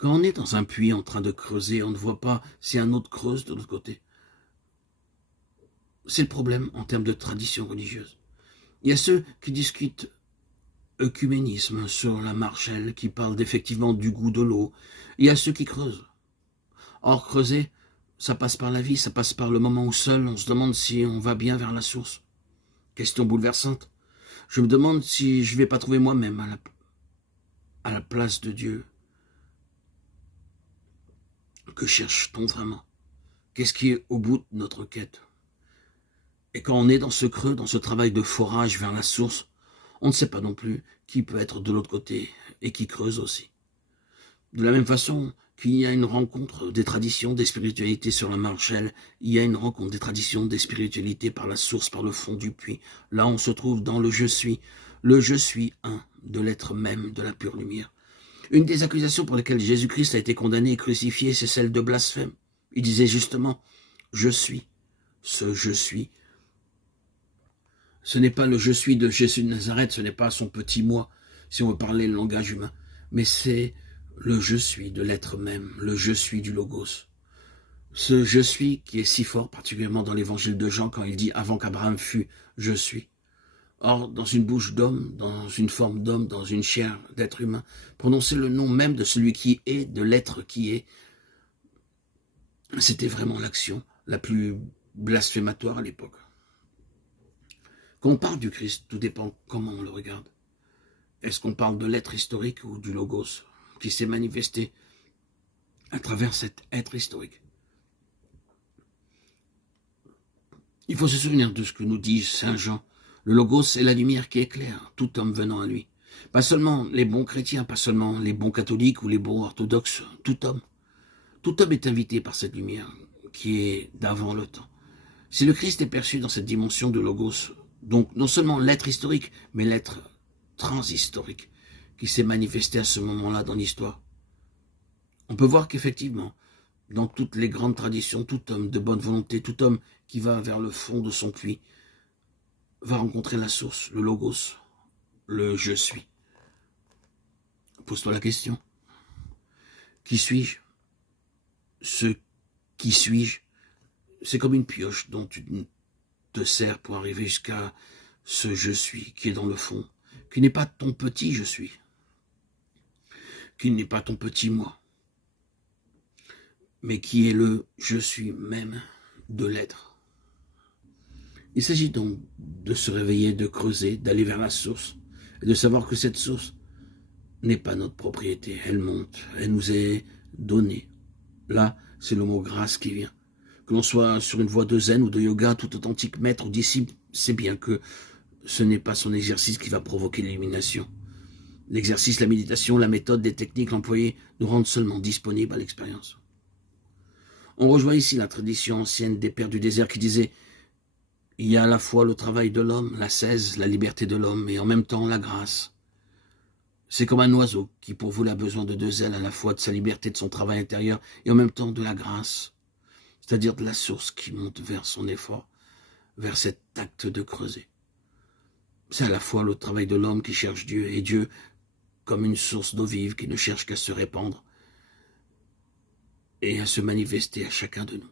Quand on est dans un puits en train de creuser, on ne voit pas si un autre creuse de l'autre côté. C'est le problème en termes de tradition religieuse. Il y a ceux qui discutent œcuménisme sur la marchelle, qui parlent effectivement du goût de l'eau. Il y a ceux qui creusent. Or, creuser, ça passe par la vie, ça passe par le moment où seul on se demande si on va bien vers la source. Question bouleversante. Je me demande si je ne vais pas trouver moi-même à la place de Dieu. Que cherche-t-on vraiment? Qu'est-ce qui est au bout de notre quête? Et quand on est dans ce creux, dans ce travail de forage vers la source, on ne sait pas non plus qui peut être de l'autre côté et qui creuse aussi. De la même façon qu'il y a une rencontre des traditions, des spiritualités sur la marchelle, il y a une rencontre des traditions, des spiritualités par la source, par le fond du puits. Là, on se trouve dans le je suis un de l'être même de la pure lumière. Une des accusations pour lesquelles Jésus-Christ a été condamné et crucifié, c'est celle de blasphème. Il disait justement, je suis, ce je suis. Ce n'est pas le je suis de Jésus de Nazareth, ce n'est pas son petit moi, si on veut parler le langage humain, mais c'est le je suis de l'être même, le je suis du Logos. Ce je suis qui est si fort, particulièrement dans l'évangile de Jean, quand il dit « avant qu'Abraham fût, je suis ». Or, dans une bouche d'homme, dans une forme d'homme, dans une chair d'être humain, prononcer le nom même de celui qui est, de l'être qui est, c'était vraiment l'action la plus blasphématoire à l'époque. Quand on parle du Christ, tout dépend comment on le regarde. Est-ce qu'on parle de l'être historique ou du Logos qui s'est manifesté à travers cet être historique? Il faut se souvenir de ce que nous dit Saint Jean. Le Logos est la lumière qui éclaire tout homme venant à lui. Pas seulement les bons chrétiens, pas seulement les bons catholiques ou les bons orthodoxes, tout homme. Tout homme est invité par cette lumière qui est d'avant le temps. Si le Christ est perçu dans cette dimension de Logos, donc non seulement l'être historique, mais l'être transhistorique qui s'est manifesté à ce moment-là dans l'histoire, on peut voir qu'effectivement, dans toutes les grandes traditions, tout homme de bonne volonté, tout homme qui va vers le fond de son puits, va rencontrer la source, le Logos, le je suis. Pose-toi la question. Qui suis-je? Ce qui suis-je? C'est comme une pioche dont tu te sers pour arriver jusqu'à ce je suis qui est dans le fond, qui n'est pas ton petit je suis, qui n'est pas ton petit moi, mais qui est le je suis même de l'être. Il s'agit donc de se réveiller, de creuser, d'aller vers la source, et de savoir que cette source n'est pas notre propriété, elle monte, elle nous est donnée. Là, c'est le mot grâce qui vient. Que l'on soit sur une voie de zen ou de yoga, tout authentique maître ou disciple, c'est bien que ce n'est pas son exercice qui va provoquer l'illumination. L'exercice, la méditation, la méthode, les techniques employées nous rendent seulement disponibles à l'expérience. On rejoint ici la tradition ancienne des pères du désert qui disait « Il y a à la fois le travail de l'homme, l'ascèse, la liberté de l'homme, et en même temps la grâce. » C'est comme un oiseau qui pour vous a besoin de deux ailes, à la fois de sa liberté, de son travail intérieur, et en même temps de la grâce, c'est-à-dire de la source qui monte vers son effort, vers cet acte de creuser. C'est à la fois le travail de l'homme qui cherche Dieu, et Dieu comme une source d'eau vive qui ne cherche qu'à se répandre et à se manifester à chacun de nous.